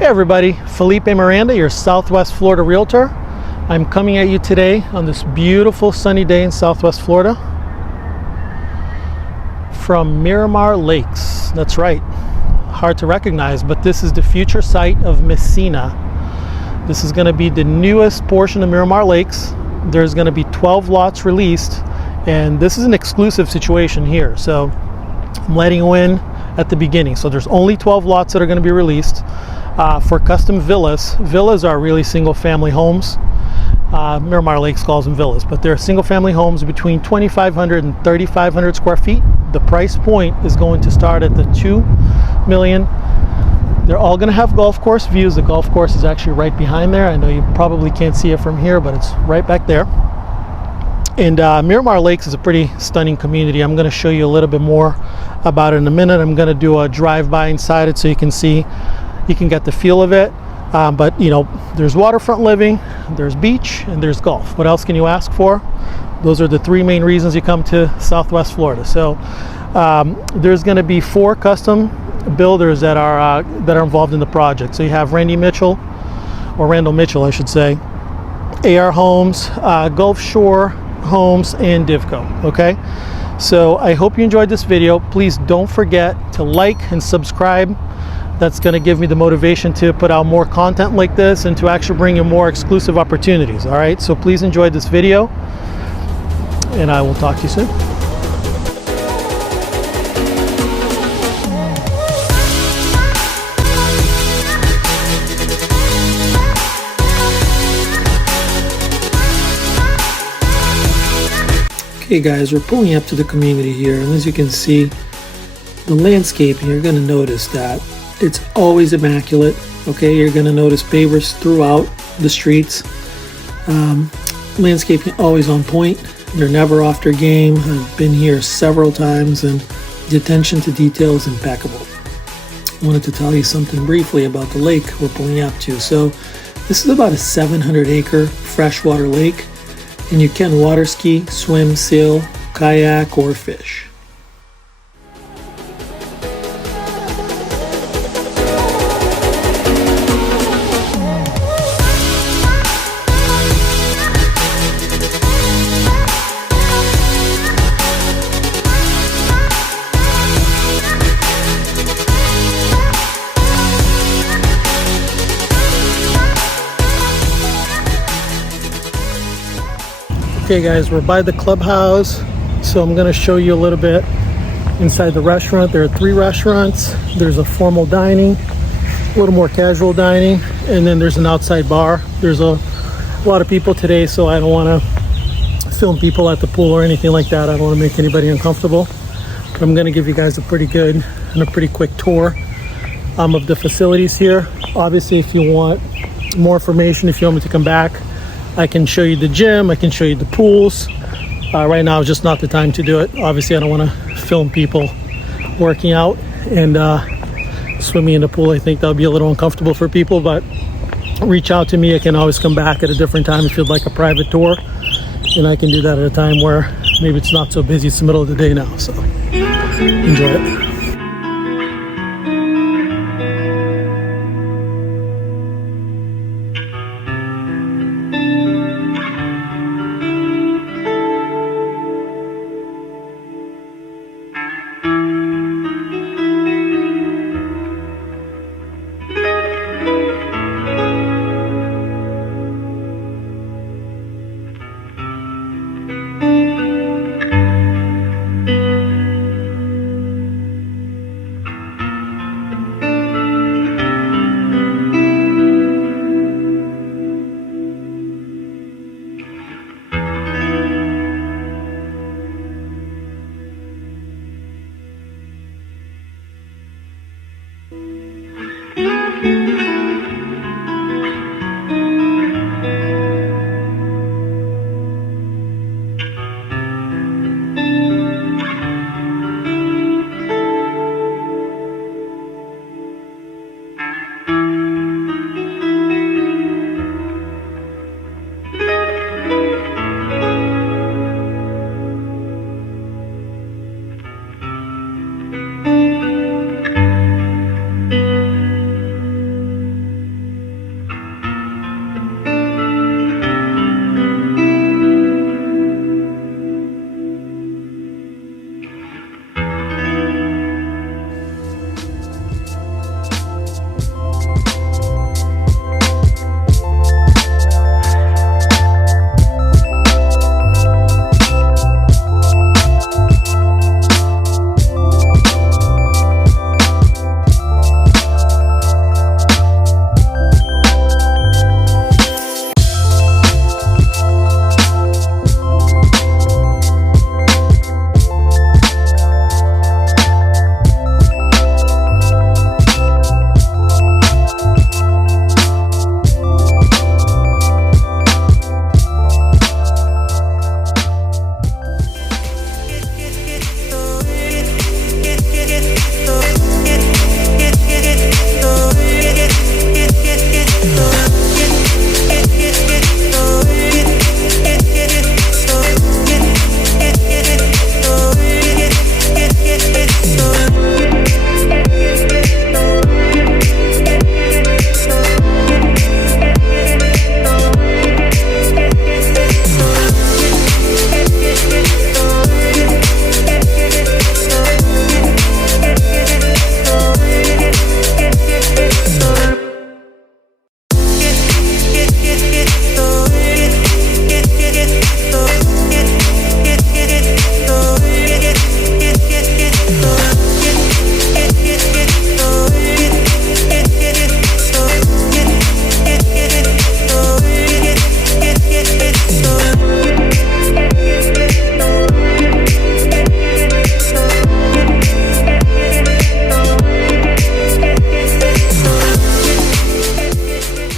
Hey everybody, Felipe Miranda, your Southwest Florida Realtor. I'm coming at you today on this beautiful sunny day in Southwest Florida from Miromar Lakes. That's right, hard to recognize, but this is the future site of Messina. This is going to be the newest portion of Miromar Lakes. There's going to be 12 lots released, and this is an exclusive situation here. So I'm letting you in at the beginning. So there's only 12 lots that are going to be released. For custom villas. Villas are really single family homes. Miromar Lakes calls them villas, but they're single family homes between 2,500 and 3,500 square feet. The price point is going to start at the $2 million. They're all going to have golf course views. The golf course is actually right behind there. I know you probably can't see it from here, but it's right back there. And Miromar Lakes is a pretty stunning community. I'm going to show you a little bit more about it in a minute. I'm going to do a drive-by inside it so you can see. You can get the feel of it, but you know, there's waterfront living, there's beach, and there's golf. What else can you ask for? Those are the three main reasons you come to Southwest Florida. So there's going to be 4 custom builders that are involved in the project. So you have Randall Mitchell, I should say, AR Homes, Gulfshore Homes, and Divco. Okay, so I hope you enjoyed this video. Please don't forget to like and subscribe. That's going to give me the motivation to put out more content like this and to actually bring you more exclusive opportunities. All right, so please enjoy this video, and I will talk to you soon. Okay guys, we're pulling up to the community here, and as you can see, the landscape, you're going to notice that it's always immaculate. Okay, you're going to notice pavers throughout the streets. Landscaping always on point. They're never off their game. I've been here several times, and the attention to detail is impeccable. I wanted to tell you something briefly about the lake we're pulling up to. So this is about a 700-acre freshwater lake, and you can water ski, swim, sail, kayak, or fish. Okay guys, we're by the clubhouse, so I'm going to show you a little bit inside the restaurant. There are 3 restaurants. There's a formal dining, a little more casual dining, and then there's an outside bar. There's a lot of people today, so I don't want to film people at the pool or anything like that. I don't want to make anybody uncomfortable. But I'm going to give you guys a pretty good and a pretty quick tour of the facilities here. Obviously, if you want more information, if you want me to come back, I can show you the gym, I can show you the pools. Right now is just not the time to do it. Obviously, I don't want to film people working out and swimming in the pool. I think that would be a little uncomfortable for people, but reach out to me. I can always come back at a different time if you'd like a private tour, and I can do that at a time where maybe it's not so busy. It's the middle of the day now, so enjoy it.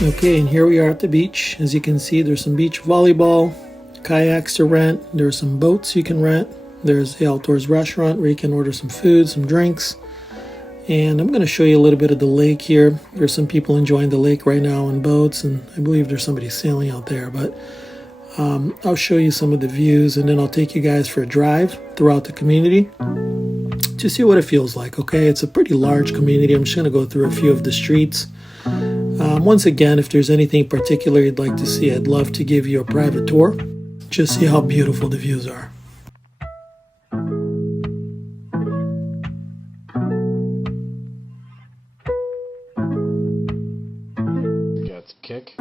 Okay, and here we are at the beach. As you can see, there's some beach volleyball, kayaks to rent. There's some boats you can rent. There's the outdoors restaurant where you can order some food, some drinks. And I'm going to show you a little bit of the lake here. There's some people enjoying the lake right now on boats, and I believe there's somebody sailing out there. But I'll show you some of the views, and then I'll take you guys for a drive throughout the community to see what it feels like. Okay, it's a pretty large community. I'm just going to go through a few of the streets. Once again, if there's anything particular you'd like to see, I'd love to give you a private tour. Just see how beautiful the views are. Got the kick.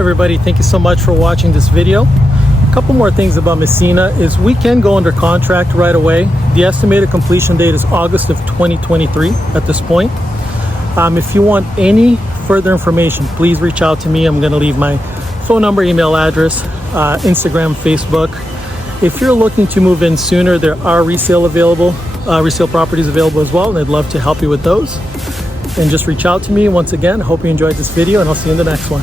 everybody, thank you so much for watching this video. A couple more things about Messina is we can go under contract right away. The estimated completion date is August of 2023 at this point. If you want any further information, please reach out to me. I'm going to leave my phone number, email address, Instagram, Facebook. If you're looking to move in sooner, there are resale properties available as well, and I'd love to help you with those. And just reach out to me. Once again, I hope you enjoyed this video, and I'll see you in the next one.